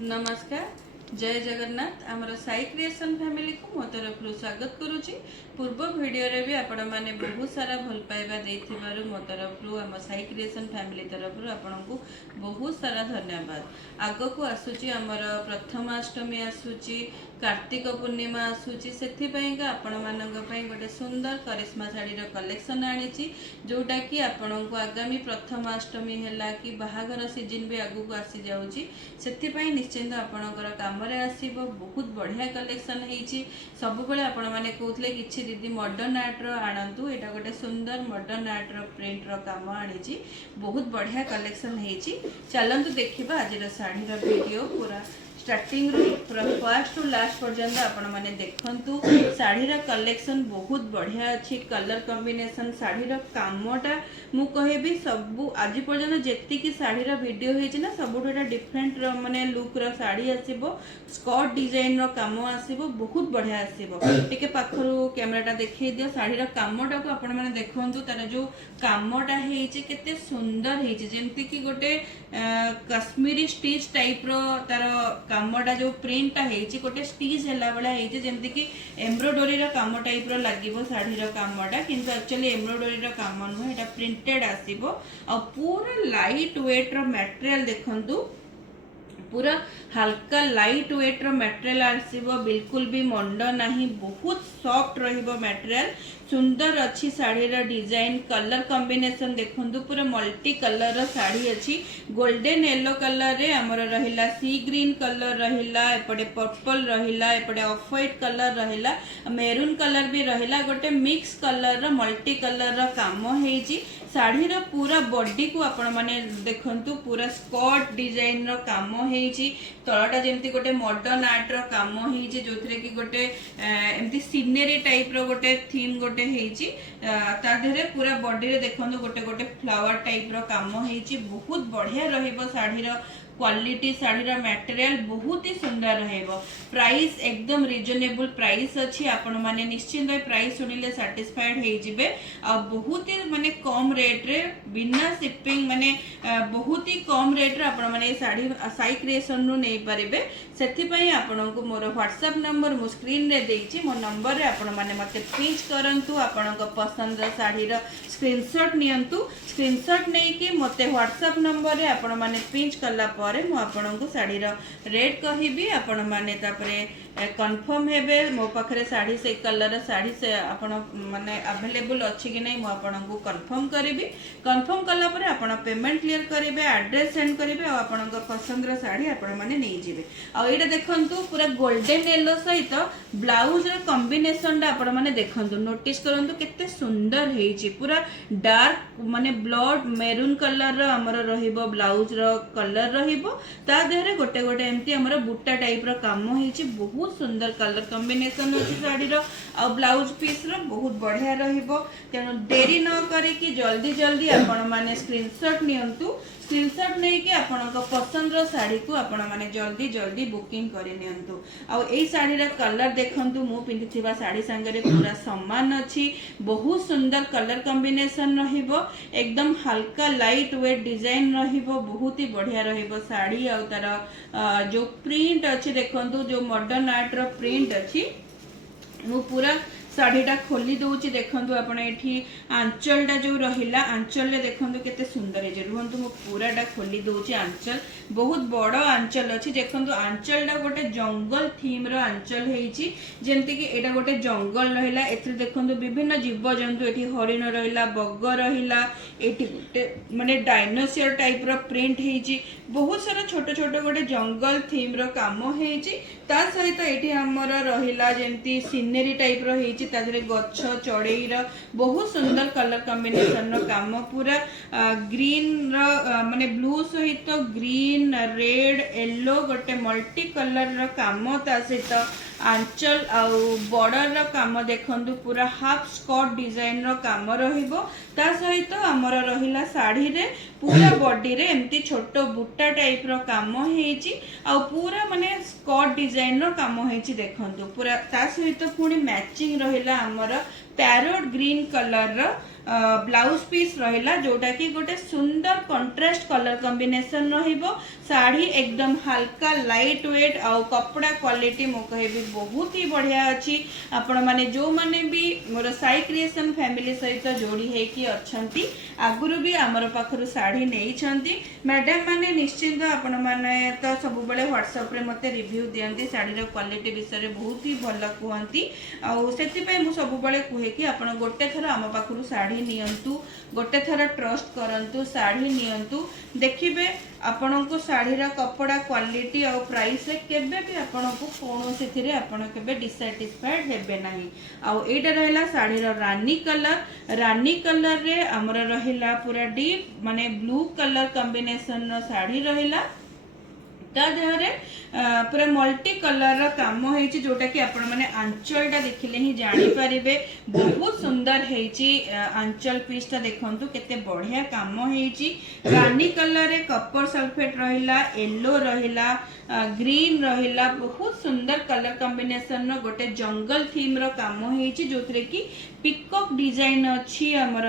नमस्कार। जय जगन्नाथ। आमर साई क्रिएशन फैमिली को मो तरफ स्वागत करुच्ची। पूर्व वीडियो रे भी आपण मैंने बहुत सारा भल पाइबा देथिबारु मो तरफ आम साई क्रिएशन फैमिली तरफ आपण को बहुत सारा धन्यवाद। आग को आसूची आमर प्रथमाष्टमी आसूची, कार्तिक पूर्णिमा आसूची, सेथिपाई का आपण मानक पई गोटे सुंदर करिश्मा साड़ी रो कलेक्शन आनीची, जोटा कि आपण को आगामी प्रथमाष्टमी हैला कि बाहागर सीजन भी आगु को आसी जाउची, सेथिपाई निश्चिंत आपणकर काम रे आसीबो। बहुत बढ़िया कलेक्शन हेची। सब बेले आपण माने कहउतले किछि दीदी मॉडर्न आर्ट रो आनंतु, एटा गोटे सुंदर मॉडर्न आर्ट रो प्रिंट रो काम आनीची। बहुत बढ़िया कलेक्शन हेची। चलंतु देखिबा आज रो साड़ी रो वीडियो पूरा स्टार्टिंग रू फर्स्ट टू लास्ट पर्यंत आपण माने देखंतु। साड़ी रो कलेक्शन बहुत बढ़िया अच्छी। कलर कॉम्बिनेशन साड़ी रो कामटा मु कहबी सब आज पर्यंत जेति की साड़ी रो वीडियो हेछि ना, सबुठ एटा डिफरेंट रो माने लुक रो साड़ी आसीबो। स्कर्ट डिजाइन रो काम आसीबो, बहुत बढ़िया आसीबो। टिके पाखरु कैमराटा देखै दियो। साड़ी रो कामटा को आपण माने देखंतु, तार जो कामटा हेछि केते सुंदर हेछि, जेमति की गोटे कश्मीरी स्टिच टाइप रो तार कामटा जो प्रिंटा हेछि गोटे स्टिच हैला बला हेछि, जेमति की एम्ब्रॉयडरी रो काम टाइप रो लागिबो साड़ी रो कामटा, किंतु एक्चुअली एम्ब्रॉयडरी रो काम नु एटा प्रिंटेड आसीबो। आ पूरा लाइट वेट रो मटेरियल देखंतु, पूरा हल्का लाइट वेट रो मटेरियल आसीबो, बिल्कुल भी मंड नहीं, बहुत सॉफ्ट रहिबो मटेरियल। सुंदर अच्छी साड़ी रो डिजाइन, कलर कॉम्बिनेशन देखंतु, पूरा मल्टी कलर रो साड़ी अच्छी। गोल्डन येलो कलर रे हमर रहिला, सी ग्रीन कलर रहिला, एपटे पर्पल रहिला, एपटे ऑफ व्हाइट कलर रहिला, मेरून कलर भी रहिला। गोटे मिक्स कलर रो मल्टी कलर रो काम हेजी। साड़ी रो पूरा बॉडी को आपण माने देखंतु, पूरा स्कर्ट डिजाइन रो काम हेजी। तळटा जेमति गोटे मॉडर्न आर्ट रो काम हेजी, जोथरे कि गोटे एमति सीनरी टाइप रो गोटे थीम गोटे हेजी। ता देहरे पूरा बॉडी रे देखंतु गोटे गोटे फ्लावर टाइप रो काम हेजी। बहुत बढ़िया रहिबो साड़ी रो क्वालिटी, साड़ी रो मटेरियल बहुत ही सुंदर रहेबो। प्राइस एकदम रिजनेबल प्राइस अच्छी। आपण माने निश्चिंत प्राइस सुनिले सैटिस्फाइड हे जिवे। आ बहुत ही माने कम रेट रे बिना शिपिंग माने बहुत ही कम रेट रे आपण माने साड़ी साई क्रिएशन नु नै परिबे। सेथि पई आपण को मोर व्हाट्सएप नंबर मो स्क्रीन रे देइछि। मो नंबर रे आपण माने मते पिंच करंतु, आपण को पसंद रो साड़ी रो स्क्रीनशॉट नियंतु। स्क्रीनशॉट नै कि मते व्हाट्सएप नंबर रे आपण माने पिंच करला परे मु आपण को साड़ी रो रेट कहिबी। आपण माने तापरे कंफर्म हेबे मो पाखरे साड़ी से कलर साड़ी से आपण माने अवेलेबल अछि कि नै मु आपण को कंफर्म करिबी। कंफर्म कला परे आपण पेमेंट क्लियर करिवे, एड्रेस सेंड करिवे, आ आपण को पसंद रो साड़ी आपण माने नै जिवे। आ एटा देखंतु पूरा गोल्डन येलो सहित ब्लाउज रो कॉम्बिनेशन डा आपण माने देखंतु, नोटिस करंतु केते सुंदर हेछि। पूरा डार्क माने ब्लड मेरून कलर रो हमर रहिबो, ब्लाउज रो कलर रहिबो। ता देहरे गोटे गोटे एमती हमर बूटा टाइप रो काम हेछि। बहुत सुंदर कलर कॉम्बिनेशन अछि साड़ी रो। आ ब्लाउज पीस रो बहुत बढ़िया रहिबो। तेनो देरी न करे कि जल्दी जल्दी आपण माने स्क्रीनशॉट नियंतु। स्क्रीनशॉट नै कि आपण को पसंद रो साड़ी को आपण माने जल्दी जल्दी बुकिंग करि नियंतु। आ एई साड़ी रो कलर देखंतु, मु पिंधिथिबा साड़ी संगे पूरा समान अछि। बहुत सुंदर कलर कॉम्बिनेशन रहिबो, एकदम हल्का लाइट वेट डिजाइन रहिबो, बहुत ही बढ़िया रहिबो साड़ी। आ तार जो प्रिंट अछि देखंतु, जो मॉडर्न आर्ट रो प्रिंट अछि, मु पूरा साड़ीटा खोली दउची देखंतु। आपण एठी आंचलटा जो रहिला, आंचल रे देखंतु केते सुंदर हे। रुहंतु मु पूराटा खोली दउची। आंचल बहुत बड़ आंचल अछि देखंतु। आंचलटा गोटे जंगल थीम रो आंचल हेछि, जेमति कि एटा गोटे जंगल रहिला। एथि देखंतु विभिन्न जीव जंतु, एठी हरिण रहिला, बग रहिला, एठी गोटे माने डायनासोर टाइप रो प्रिंट हेछि। बहुत सारा छोट छोट गोटे जंगल थीम रो काम हेछि। ता सहित एठी हमर रहिला जेमति सीनरी टाइप रो हेछि, तादरे गच्छ चढ़ेई रो बहुत सुंदर कलर कॉम्बिनेशन रो काम। पूरा ग्रीन रो माने ब्लू सहित ग्रीन, रेड, येलो गोटे मल्टी कलर रो काम। ता सहित आंचल आ बॉर्डर रो काम देखंतु, पूरा हाफ स्कर्ट डिजाइन रो काम रहिबो। ता सहित हमर रहिला साड़ी रे पूरा बॉडी रे एमती छोट बूटा टाइप रो काम हेछि। आ पूरा माने स्कर्ट डिजाइन रो काम हेछि देखंतु। पूरा ता सहित पुनी मैचिंग रहिला हमर पैरोट ग्रीन कलर रो ब्लाउज पीस रहिला जोटा कि गोटे सुंदर कंट्रास्ट कलर कॉम्बिनेशन रहिबो। साड़ी एकदम हल्का लाइट वेट आ कपड़ा क्वालिटी मो कहबी बहुत ही बढ़िया अच्छी। आपण माने जो माने भी मोर साई क्रिएशन फैमिली सहित जोड़ी है कि अच्छंती आगुरु भी आमर पाखरु साड़ी नहीं छंती मैडम माने निश्चिंत आपण माने तो सब बेले व्हाट्सएप रे मते रिव्यू दियंती साड़ी रो क्वालिटी विषय रे बहुत ही भल कहंती आ सेति पय मु सब बेले कहे कि आपण गोटे थर आम पाखरु साड़ी नियंतु गोटे थर ट्रस्ट करंतु साड़ी नियंतु देखिबे आपण को साड़ी रा कपड़ा क्वालिटी और प्राइस रे केबे भी आपण को कोनोसी थिरे आपण केबे डिसैटिस्फाइड हेबे नाही। आ एटा रहला साड़ी रा रानी कलर रे हमर रहला पूरा डीप माने ब्लू कलर कॉम्बिनेशन रो साड़ी रहला ता देहरे पूरा मल्टी कलर रो काम हेची जोटा कि आपण माने आंचलटा देखिले ही जानि परिबे बहुत सुंदर हेची। आंचल पीसटा देखंतु केते बढ़िया काम हेची। रानी कलर रे कॉपर सल्फेट रहिला येलो रहिला ग्रीन रहिला बहुत सुंदर कलर कॉम्बिनेशन रो गोटे जंगल थीम रो काम हेची जोथरे कि पिकॉक डिजाइन अच्छी हमर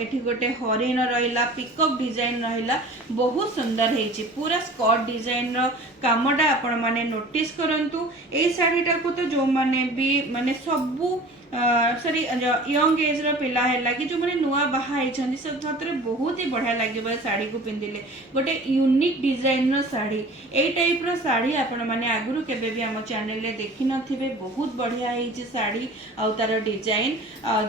एठी गोटे हरिण रहिला पिकॉक डिजाइन रहिला बहुत सुंदर हेची। पूरा स्कर्ट डिजाइन रो कामटा आपण माने नोटिस करंतु ए साड़ीटा को तो जो माने भी माने सबु सॉरी यंग एज रो पिला हैला कि जो माने नुआ बाहा आइछंदी सब छात्र बहुत ही बढ़िया लागिबो साड़ी को पिंदिले गोटे यूनिक डिजाइन रो साड़ी ए टाइप रो साड़ी आपण माने आगुरु केबे भी हम चैनल रे देखि नथिबे बहुत बढ़िया हेची साड़ी आ तार डिजाइन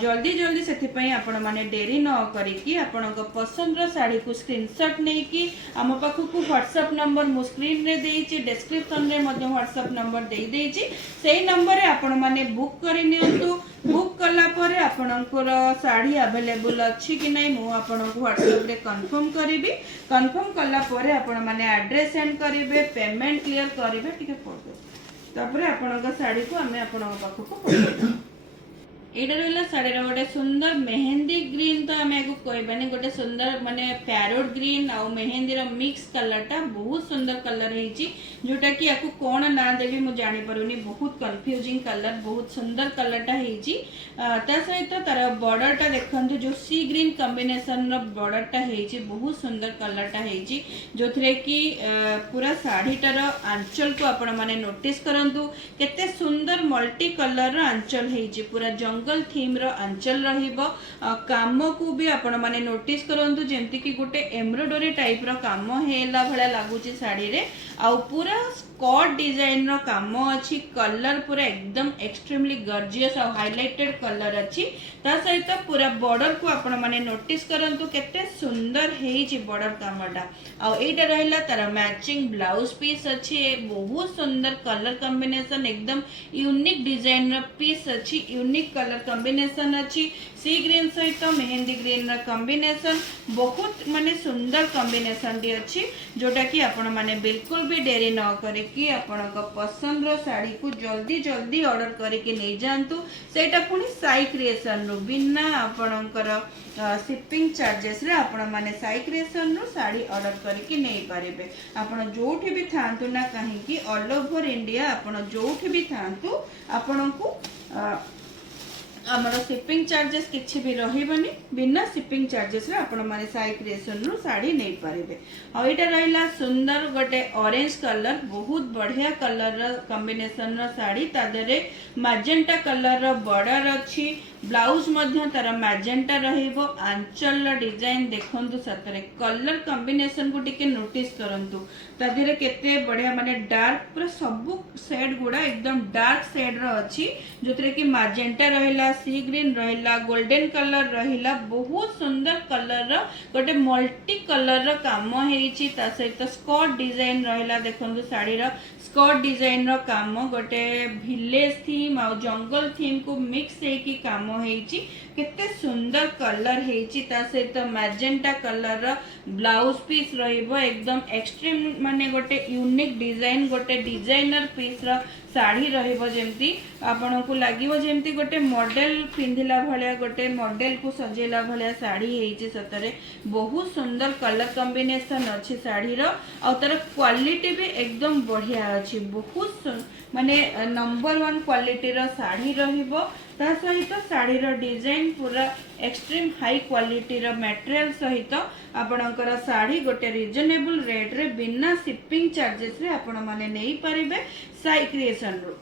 जल्दी जल्दी सेति पई आपण माने देरी न करी कि आपण को पसंद रो साड़ी को स्क्रीनशॉट नै कि हम पाखु को व्हाट्सएप नंबर मो स्क्रीन रे देइची डिस्क्रिप्शन रे मध्ये व्हाट्सएप नंबर देई देइची सेही नंबर रे आपण माने बुक करि नियंतु। बुक कला परे आपनकर साड़ी अवेलेबल अच्छी कि नहीं मु आपनको व्हाट्सएप रे कंफर्म करिबी। कंफर्म कला परे आपण माने एड्रेस सेंड करिवे पेमेंट क्लियर करिवे ठीक है तापर आपनकर साड़ी को हमें आपनक पाखको पठेबो। एटा रहला साड़ी रा गोटे सुंदर मेहंदी ग्रीन तो हमें को कहबानी गोटे सुंदर माने पैरोट ग्रीन आ मेहंदी रा मिक्स कलरटा बहुत सुंदर कलर हेची जोटा कि याकू कोन ना देबी मु जानि परुनी बहुत कंफ्यूजिंग कलर बहुत सुंदर कलरटा हेची। ता सहित तार बॉर्डरटा देखंतु जो सी ग्रीन कॉम्बिनेशन रो बॉर्डरटा हेची बहुत सुंदर कलरटा हेची जोथरे कि पूरा साड़ीटार आंचल को आपण माने नोटिस करंतु केते सुंदर मल्टी कलर रो आंचल हेची पूरा जंगल थीम रो आंचल रहिबो। काम को भी आपण माने नोटिस करंतु जेमति कि गोटे एम्ब्रॉयडरी टाइप रो काम हेला भला लागुची साड़ी रे आ पूरा स्कर्ट डिजाइन रो काम अछि कलर पूरा एकदम एक्सट्रीमली गॉर्जियस और हाइलाइटेड कलर अछि। ता सहित पूरा बॉर्डर को आपण माने नोटिस करंतु केते सुंदर हेछि बॉर्डर कामटा आ एटा रहला तार मैचिंग ब्लाउज पीस अछि बहुत सुंदर कलर कॉम्बिनेशन एकदम यूनिक डिजाइन रो पीस अछि यूनिक कलर कॉम्बिनेशन अछि सी ग्रीन सहित मेहंदी ग्रीन कॉम्बिनेशन बहुत माने सुंदर कॉम्बिनेशन दी अछि जोटा कि आपण माने बिल्कुल भी देरी न करे कि आपण को पसंद रो साड़ी को जल्दी जल्दी ऑर्डर करके नहीं जानतु सेटा पुनी साई क्रिएशन रो बिना आपणकर शिपिंग चार्जेस रे आपण माने साई क्रिएशन रो साड़ी ऑर्डर करके नहीं पारिबे। आपण जोठी भी थांतु ना कहीं कि ऑल ओवर इंडिया आपण जोठी भी थांतु आपण को आमर शिपिंग चार्जेस किछि भी रहिबनी बिना शिपिंग चार्जेस रे आपण माने साई क्रिएशन रो साड़ी नहीं पारिबे। आ एटा रहला सुंदर गोटे ऑरेंज कलर बहुत बढ़िया कलर रो कॉम्बिनेशन रो साड़ी तादरे मैजेंटा कलर रो बॉर्डर अछि ब्लाउज मध्य तार मैजेंटा रहिबो आंचल डिजाइन देखंतु सतरे कलर कॉम्बिनेशन को टिके नोटिस करंतु तादिरे केते बढ़िया माने डार्क पूरा सब शेड गुडा एकदम डार्क शेड रो अछि जोतरे कि मैजेंटा रहिला सी ग्रीन रहिला गोल्डन कलर रहिला बहुत सुंदर कलर रो गोटे मल्टी कलर रो काम हेछि ता सहित स्कर्ट डिजाइन रहिला देखंतु साड़ी रो स्कर्ट डिजाइन रो काम गोटे विलेज थीम आ जंगल थीम को मिक्स हे कि काम हेछि केते सुंदर कलर हेछि ता सहित मैजेंटा कलर रो ब्लाउज पीस रहिबो एकदम एक्सट्रीम माने गोटे यूनिक डिजाइन गोटे डिजाइनर पीस रो साड़ी रहिबो जेमती आपण को लागिबो जेमती गोटे मॉडल पिंधिला भलिया गोटे मॉडल को सजेला भलिया साड़ी हेछि सतरे बहुत सुंदर कलर कॉम्बिनेशन अछि साड़ी रो आ तार क्वालिटी भी एकदम बढ़िया अछि बहुत माने नंबर 1 क्वालिटी रो साड़ी रहिबो ता सहित साड़ी रो डिजाइन पूरा extreme high quality raw material सहित आपणकर साड़ी गोटे रिजनेबल रेट रे बिना शिपिंग चार्जेस रे आपण माने नहीं पारिबे साई क्रिएशन रो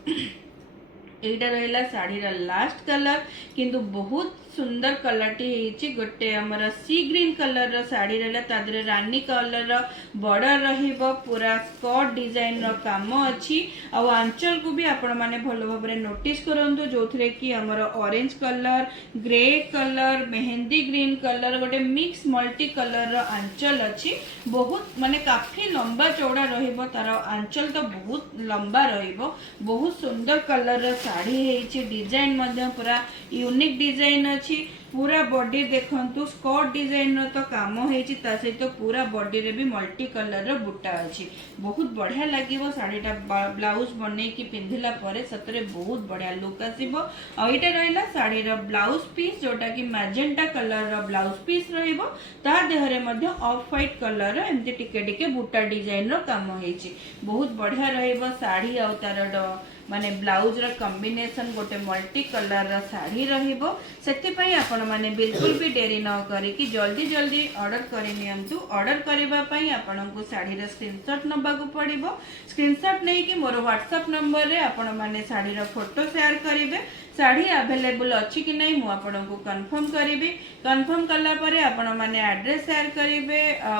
एटा रहिला साड़ी रा लास्ट कलर किंतु बहुत सुंदर कलर टी हेची गोटे हमर सी ग्रीन कलर रो साड़ी रहला तादरे रानी कलर रो बॉर्डर रहिबो पूरा स्कर्ट डिजाइन रो काम अछि आ आंचल को भी आपण माने भलो भाबरे नोटिस करंतु जोथरे कि हमर orange colour grey colour mehndi green colour गोटे मिक्स मल्टी कलर रो आंचल अछि बहुत माने काफी लंबा चौड़ा रहिबो तार आंचल तो बहुत लंबा रहिबो बहुत सुंदर कलर रो साड़ी हेची डिजाइन मध्ये पूरा यूनिक डिजाइन अछि पूरा बॉडी देखंतु स्कर्ट डिजाइन रो तो काम हेची ता सहित पूरा बॉडी रे भी मल्टी कलर रो बुट्टा अछि बहुत बढ़िया लागिवो साड़ीटा ब्लाउज बने की पिंधिला परे सतरे बहुत बढ़िया लुक आसीबो आ एटा रहिला साड़ी रो ब्लाउज पीस जोटा की मैजेंटा कलर रो ब्लाउज पीस रहिबो ता देहरे मध्ये ऑफ व्हाइट कलर रो एम्ति टिके टिके बुट्टा डिजाइन रो काम हेची बहुत बढ़िया रहिबो साड़ी आ तार माने ब्लाउज रा कॉम्बिनेशन गोटे मल्टी कलर रा साड़ी रहिबो सेति पई आपण माने बिल्कुल भी देरी न करी कि जल्दी जल्दी ऑर्डर करि नियंतु ऑर्डर करबा पई आपण को साड़ी रा स्क्रीनशॉट नबा को पड़िबो स्क्रीनशॉट नै कि मोर WhatsApp नंबर रे आपण माने साड़ी रा फोटो शेयर करिवे साड़ी अवेलेबल अछि कि नै मु आपण को कंफर्म करिवे कंफर्म कला परे आपण माने एड्रेस शेयर करिवे आ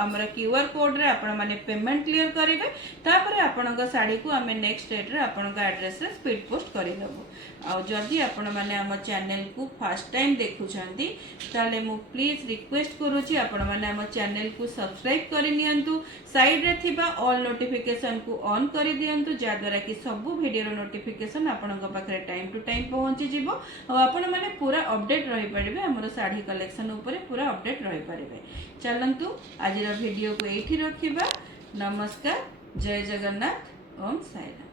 हमर क्यूआर कोड रे आपण माने पेमेंट क्लियर करिवे तापरे आपण को साड़ी को हमें नेक्स्ट डेट रे आपण का एड्रेस रे स्पीड पोस्ट करि देबो आ जदी आपण माने हम चैनल को फर्स्ट टाइम देखुछंती ताले मु प्लीज रिक्वेस्ट करूची आपण माने हम चैनल को सब्सक्राइब करि नियंतु साइड रे थिबा ऑल नोटिफिकेशन को ऑन करि दियंतु जा द्वारा कि सब वीडियो रो नोटिफिकेशन आपण को पाखरे टाइम टू टाइम पहुंची जिवो आ आपण माने पूरा अपडेट रहि परिबे हमर साड़ी कलेक्शन ऊपर पूरा अपडेट रहि परिबे चलंतु आज रो वीडियो को एठी रखिबा नमस्कार जय जगन्नाथ ओम साईराम।